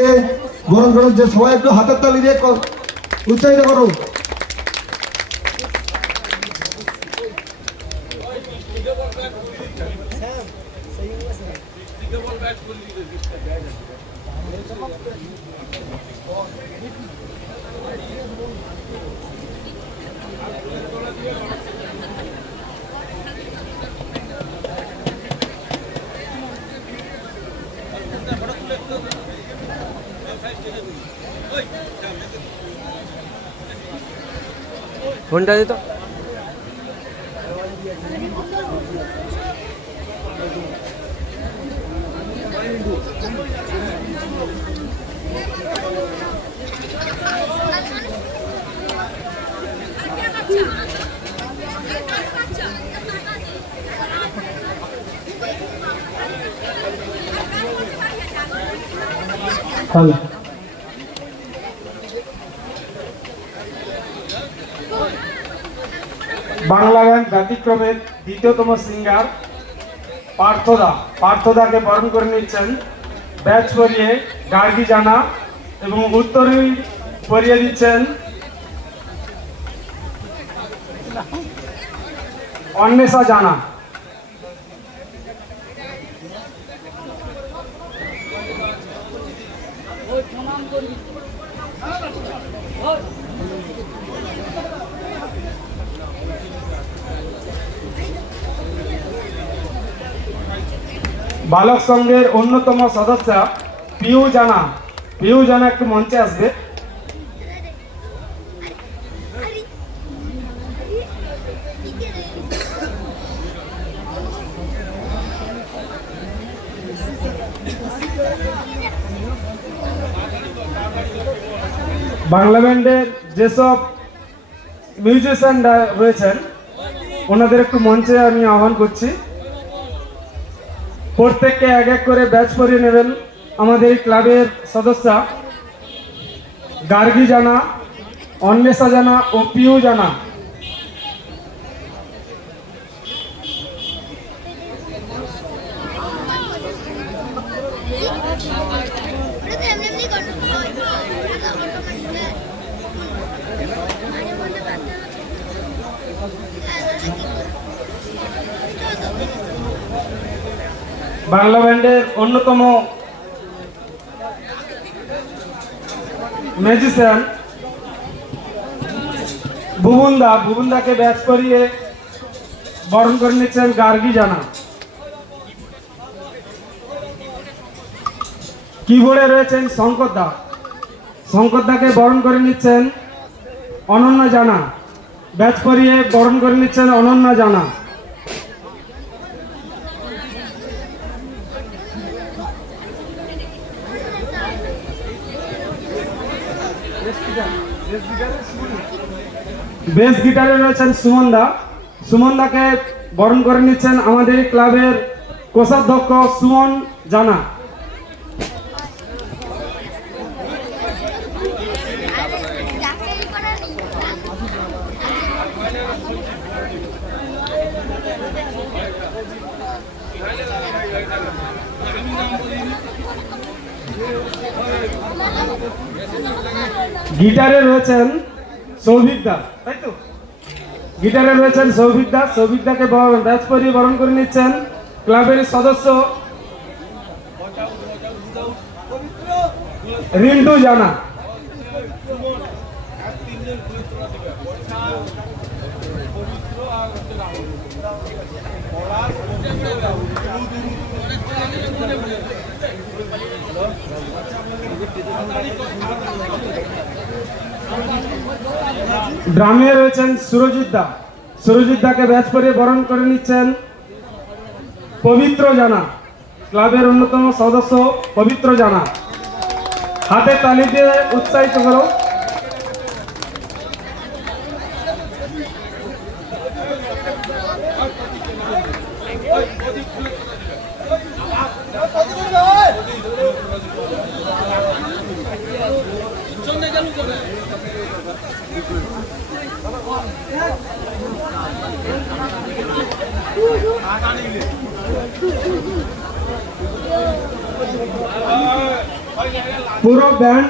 তাদেরকে বরণ করার যে সবাই একটু হাতের তালি দিয়ে উৎসাহিত করো। ফোনটা দিত হ্যালো, বাংলা গান ব্যতিক্রমের দ্বিতীয়তম সিঙ্গার পার্থদাকে বরণ করে নিচ্ছেন ব্যাচ পরিয়ে গার্গী জানা এবং উত্তরী পরিয়ে দিচ্ছেন অন্বেষা জানা। বালক সংঘের অন্যতম সদস্য পিউ জানা একটু মঞ্চে আসবে। বাংলা ব্যান্ডের যেসব মিউজিশিয়ানরা রয়েছেন ওনাদের একটু মঞ্চে আমি আহ্বান করছি। প্রত্যেককে এক এক করে ব্যাচ পরিয়ে নেবেন আমাদের ক্লাবের সদস্য গার্গী জানা, অন্বেষা জানা ও পিউ জানা। বাংলা ব্যান্ডের অন্যতম ম্যাজিশিয়ান ভুবনদাকে ব্যাচ করিয়ে বরণ করে নিচ্ছেন গার্গী জানা। কিবোর্ডে রয়েছেন শঙ্করদাকে বরণ করে নিচ্ছেন অনন্যা জানা। ব্যাচ করিয়ে বরণ করে নিচ্ছেন অনন্যা জানা। বেস গিটারে রয়েছেন সুমনদাকে বরণ করে নিচ্ছেন আমাদের ক্লাবের কোষাধ্যক্ষ সুমন জানা। গিটারে রয়েছেন সৌভিকদাকে ব্যাচ পরিয়ে বরণ করে নিচ্ছেন ক্লাবের সদস্য রিন্টু জানা। ড্রামে রয়েছেন সুরজিৎদাকে ব্যাচ পরিয়ে বরণ করে নিচ্ছেন পবিত্র জানা, ক্লাবের অন্যতম সদস্য পবিত্র জানা। হাতে তালি দিয়ে উৎসাহিত করো। পুরো ব্যান্ড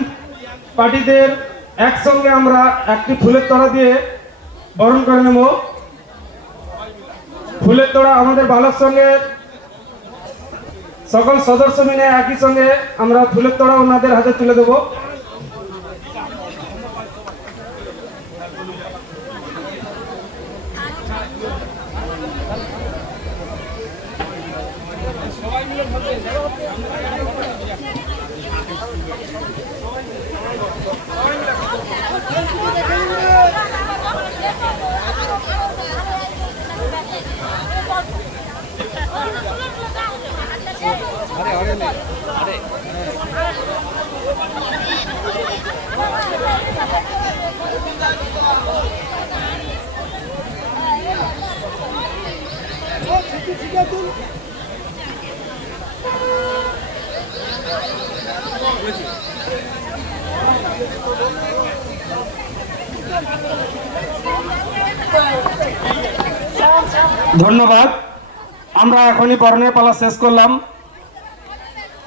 পার্টিদের একসঙ্গে আমরা একটি ফুলের তোড়া দিয়ে বরণ করে নেব। ফুলের তোড়া আমাদের বালক সঙ্গের সকল সদস্য মিলে একই সঙ্গে আমরা ফুলের তোড়া ওনাদের হাতে তুলে দেব। ধন্যবাদ। আমরা এখনই বরণের পালা শেষ করলাম।